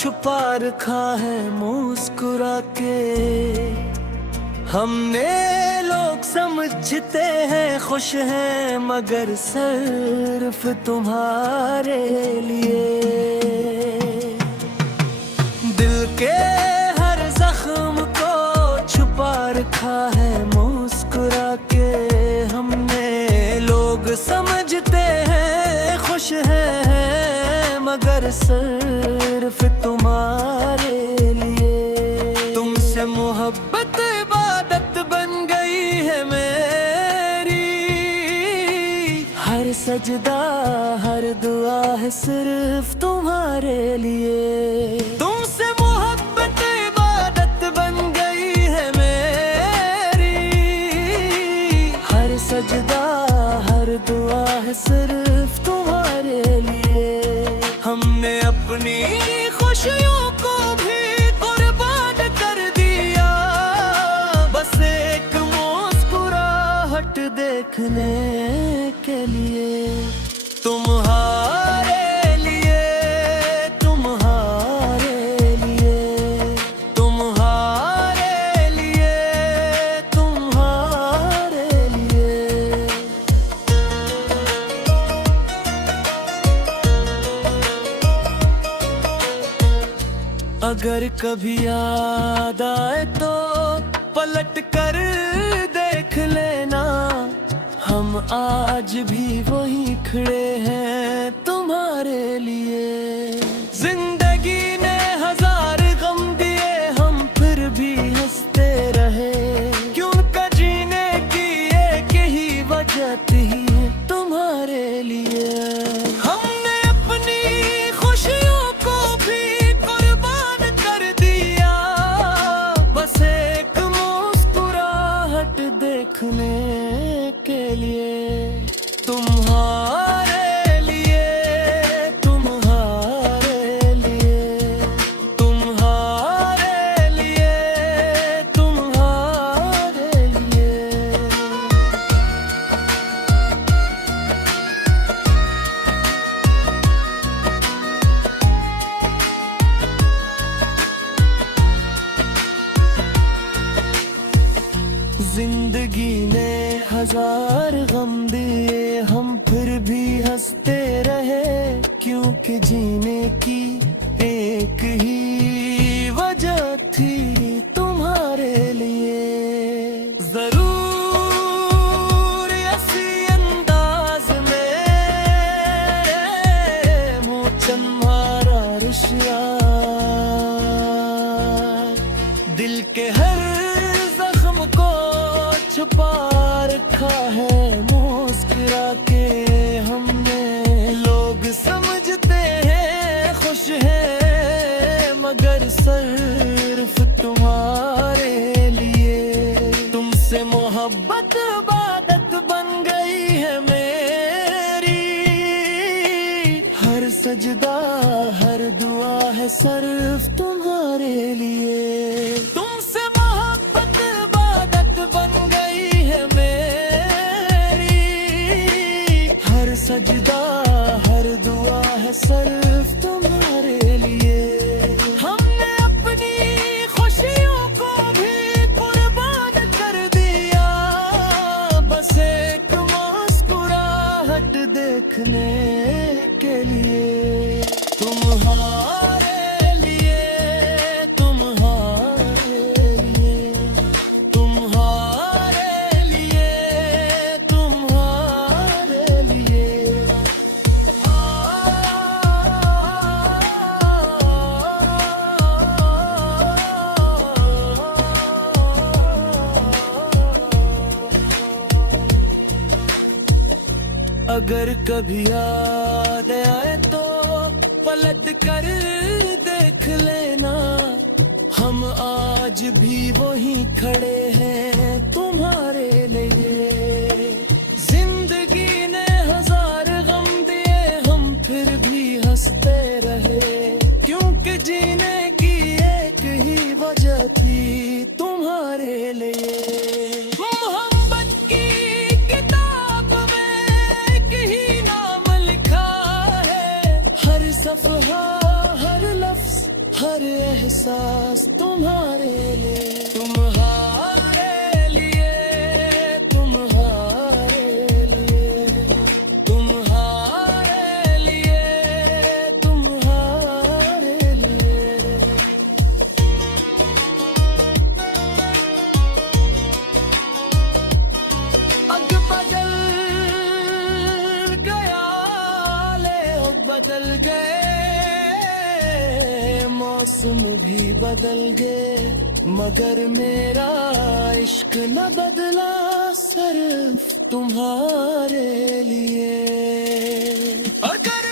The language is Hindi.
छुपा रखा है मुस्कुरा के हमने। लोग समझते हैं खुश हैं मगर सिर्फ तुम्हारे लिए। दिल के हर जख्म को छुपा रखा है मुस्कुरा के हमने। लोग समझते हैं खुश हैं मगर सिर्फ तुम्हारे लिए। तुमसे मोहब्बत इबादत बन गई है मेरी। हर सजदा हर दुआ है सिर्फ तुम्हारे लिए। तुमसे मोहब्बत इबादत बन गई है मेरी। हर सजदा हर दुआ है सिर्फ तुम्हारे लिए। हमने अपनी खुशियों को भी कुर्बान कर दिया बस एक मुस्कुराहट देखने के लिए। तुम्हारे लिए तुम्हारे लिए तुम्हारे लिए तुम्हारे लिए। अगर कभी याद आए तो पलट कर देख लेना। हम आज भी वहीं खड़े हैं तुम्हारे लिए। जिंदगी ने हजार गम दिए हम फिर भी हंसते रहे। क्यों का जीने की एक ही वजह थी तुम्हारे लिए। हमने अपनी खुशियों को भी कुर्बान कर दिया बस एक मुस्कुराहट देखने के लिए। तुम्हारे लिए तुम्हारे लिए तुम्हारे लिए तुम्हारे लिए। जिंदगी ने हजार गम दिए हम फिर भी हंसते रहे। क्योंकि जीने की एक ही वजह थी तुम्हारे लिए। जरूर ऐसी अंदाज में मोचन मारा रिश्ता दिल के हर जख्म को छुपा रखा है मुस्कुरा के हमने। लोग समझते हैं खुश हैं मगर सिर्फ तुम्हारे लिए। तुमसे मोहब्बत इबादत बन गई है मेरी। हर सजदा हर दुआ है सिर्फ तुम्हारे लिए। तुमसे मोहब्बत इबादत बन गई है मेरी। हर सजदा हर दुआ है सिर्फ तुम्हारे लिए। हमने अपनी खुशियों को भी कुर्बान कर दिया बस एक मुस्कुराहट देखने के लिए। तुम्हारे लिए तुम्हारे लिए तुम्हारे लिए तुम्हारे लिए। अगर कभी याद आए तो पलट कर देख लेना। हम आज भी वहीं खड़े हैं तुम्हारे लिए। जिंदगी ने हजार गम दिए हम फिर भी हंसते रहे। क्योंकि जीने की एक ही वजह थी तुम्हारे लिए। मोहब्बत की किताब में एक ही नाम लिखा है। हर सफहा हर लफ्ज एहसास तुम्हारे लिए, तुम्हारे लिए, तुम्हारे लिए, तुम्हारे लिए, तुम्हारे लिए। अग बदल गया, ले बदल गए, मौसम भी बदल गए, मगर मेरा इश्क न बदला, सिर्फ तुम्हारे लिए। अगर